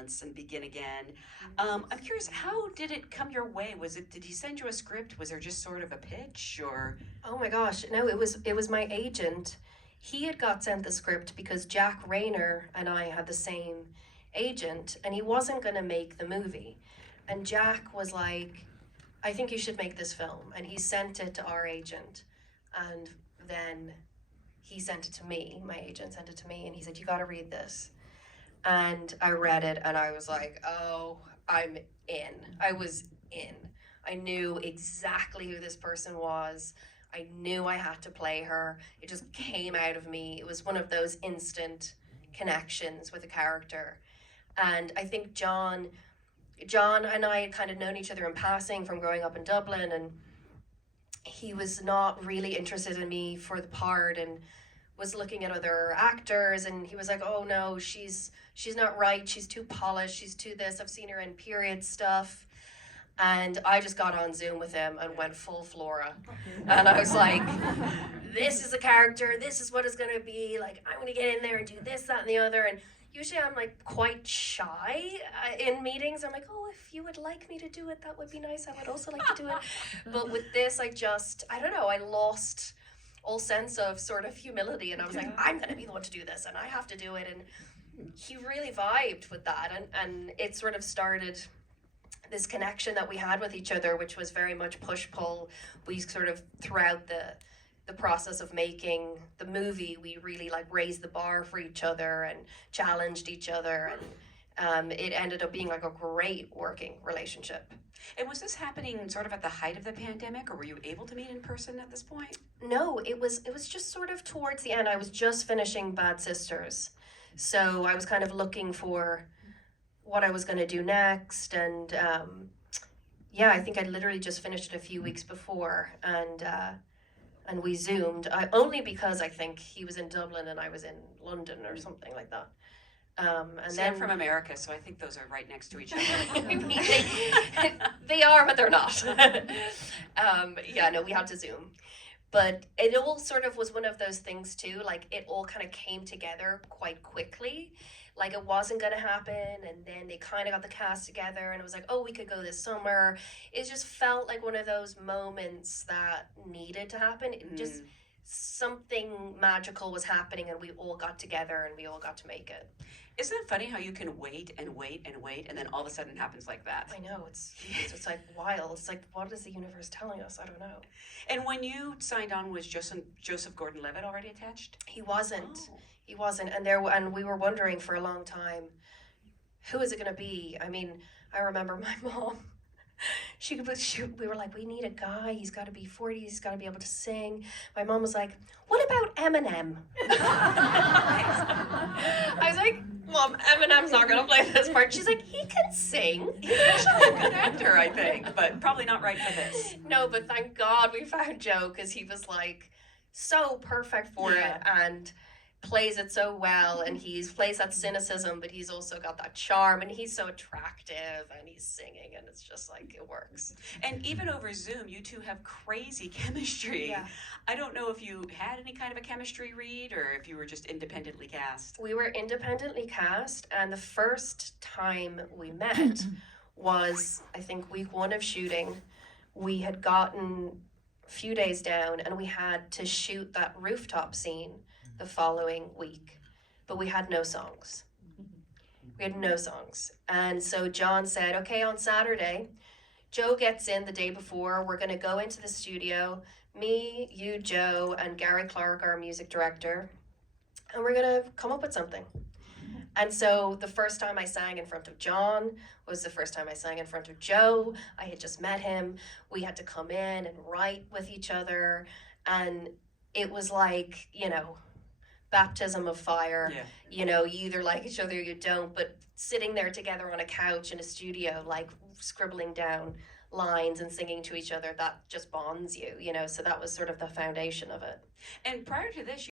balance and begin again. I'm curious, how did it come your way? Did he send you a script? Was there just sort of a pitch or? Oh my gosh, no, it was my agent. He had got sent the script because Jack Rayner and I had the same agent, and he wasn't going to make the movie. And Jack was like, I think you should make this film. And he sent it to our agent. And then he sent it to me. My agent sent it to me, and he said, you got to read this. And I read it, and I was like, oh, I'm in. I was in. I knew exactly who this person was. I knew I had to play her. It just came out of me. It was one of those instant connections with a character. And I think John and I had kind of known each other in passing from growing up in Dublin, and he was not really interested in me for the part and was looking at other actors, and he was like, oh no, she's not right, she's too polished, she's too this, I've seen her in period stuff. And I just got on Zoom with him and went full Flora. And I was like, this is a character, this is what it's gonna be, like, I'm gonna get in there and do this, that, and the other. And usually I'm like quite shy in meetings. I'm like, oh, if you would like me to do it, that would be nice. I would also like to do it. But with this, I don't know, I lost all sense of sort of humility. And I was like, I'm gonna be the one to do this and I have to do it. And he really vibed with that. And it sort of started this connection that we had with each other, which was very much push-pull. We sort of, throughout the process of making the movie, we really like raised the bar for each other and challenged each other, and it ended up being like a great working relationship. And was this happening sort of at the height of the pandemic, or were you able to meet in person at this point? No, it was just sort of towards the end. I was just finishing Bad Sisters, so I was kind of looking for what I was going to do next, and yeah, I think I literally just finished it a few weeks before, and we Zoomed, only because I think he was in Dublin and I was in London or something like that. And then from America, so I think those are right next to each other. They are, but they're not. Yeah, no, we had to Zoom. But it all sort of was one of those things too, like it all kind of came together quite quickly. Like it wasn't going to happen, and then they kind of got the cast together, and it was like, oh, we could go this summer. It just felt like one of those moments that needed to happen. It just, something magical was happening, and we all got together and we all got to make it. Isn't it funny how you can wait and wait and wait, and then all of a sudden it happens like that? I know, it's like wild. It's like, what is the universe telling us? I don't know. And when you signed on, was Joseph Gordon-Levitt already attached? He wasn't. Oh. He wasn't, and we were wondering for a long time, who is it going to be? I mean, I remember my mom. We were like, we need a guy. He's got to be 40. He's got to be able to sing. My mom was like, what about Eminem? I was like, Mom, Eminem's not going to play this part. She's like, he can sing. He's actually a good actor, I think, but probably not right for this. No, but thank God we found Joe, because he was like so perfect for it, and plays it so well, and he plays that cynicism, but he's also got that charm, and he's so attractive, and he's singing, and it's just like, it works. And even over Zoom, you two have crazy chemistry. Yeah. I don't know if you had any kind of a chemistry read, or if you were just independently cast. We were independently cast, and the first time we met was, I think, week 1 of shooting. We had gotten a few days down, and we had to shoot that rooftop scene the following week, but we had no songs. We had no songs. And so John said, okay, on Saturday, Joe gets in the day before, we're going to go into the studio, me, you, Joe, and Gary Clark, our music director, and we're going to come up with something. And so the first time I sang in front of John was the first time I sang in front of Joe. I had just met him. We had to come in and write with each other, and it was like, you know, baptism of fire. Yeah. You know, you either like each other or you don't, but sitting there together on a couch in a studio, like scribbling down lines and singing to each other, that just bonds you, you know, so that was sort of the foundation of it. And prior to this,